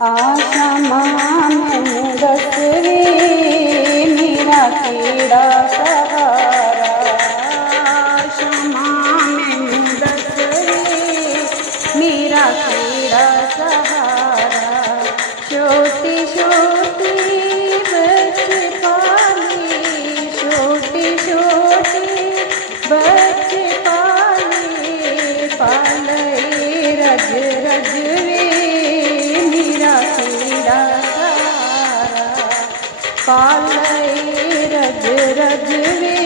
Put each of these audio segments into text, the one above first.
आशा मैनू दसवी मेरा कीड़ा सहारा। आशा मैनू दसवी मेरा कीड़ा सहारा। छोटी छोटी बच्चे पाली, छोटी छोटी बच्चे पाली, पाले रज रज पाले रज रज वे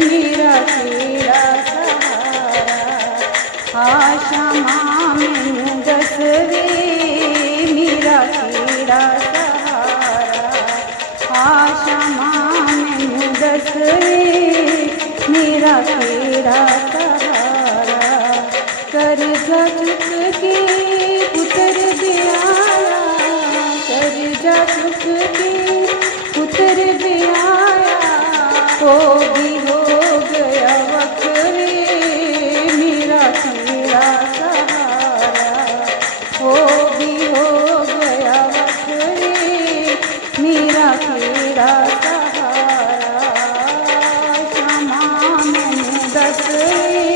मेरा कीड़ा सहारा। आशा मैनू दसवी मेरा कीड़ा सहारा। आशा मैनू दसवी मेरा कीड़ा सहारा। कर्जा चुक के पुत्र दियाया, कर्जा चुक के पुत्र भी आया, वो भी हो गया वक्रे मेरा कीड़ा सहारा। वो भी हो गया वक्रे मेरा कीड़ा सहारा। क्षमा मैनू दसवी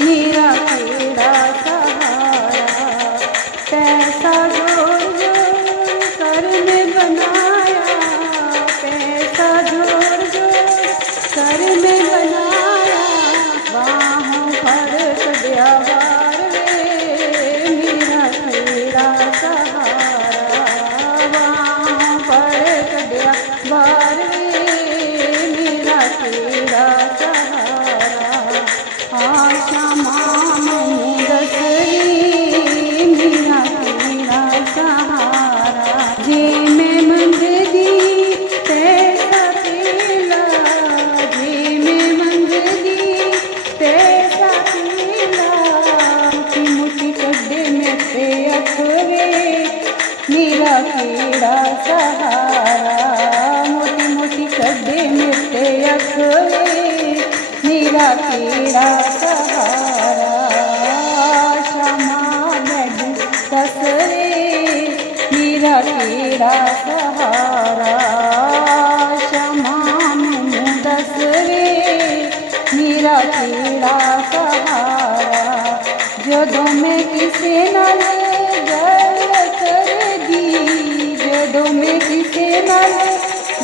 मेरा कीड़ा सहारा। पैसा जोड़ जोड़ कर में बनाया, पैसा जोड़ जोड़ कर में बनाया, बाहों पर कड़िया बार वे मेरा कीड़ा सहारा। बाहों पर कड़िया बार वे मेरा कीड़ा सहारा। आशा मैनू दसवी मेरा कीड़ा सहारा। जे मैं मंगदी पैसा तेला, जे मैं मंगदी पैसा तेला, मुठी मुठी कड्डे में ते अखरे मेरा कीड़ा सहारा। मोटी मोटी कड्डे में ते अखरे मेरा कीड़ा सहारा। क्षमा मैनू दसवी मेरा कीड़ा सहारा। क्षमा मैनू दसवी मेरा कीड़ा सहारा। जदों मैं किसे नाल गल करदी, जदों मैं किसे नाल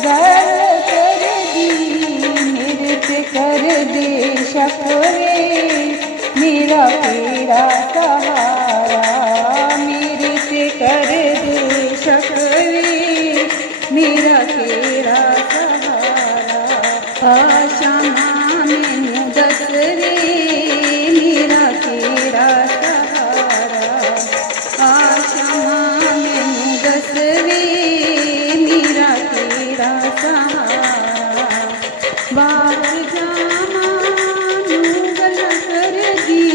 गल करदी, मेरे ते कर दे शक वे मेरा कीड़ा सहारा। मेरे ते कर दे शक वे मेरा कीड़ा सहारा। आशा मैनू दसवी मेरा कीड़ा सहारा। आशा मैनू दसवी मेरा कीड़ा सहारा। बाहर जाना नू गल करदी,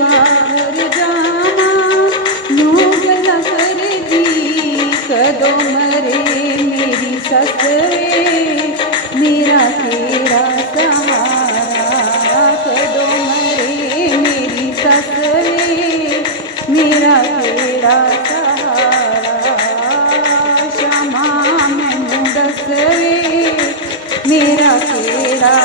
बाहर जाना नू गल करदी, कदों मरे मेरी सस वे मेरा कीड़ा सहारा। कदों मरे मेरी सस वे मेरा कीड़ा सहारा। क्षमा मैनू दसवी मेरा कीड़ा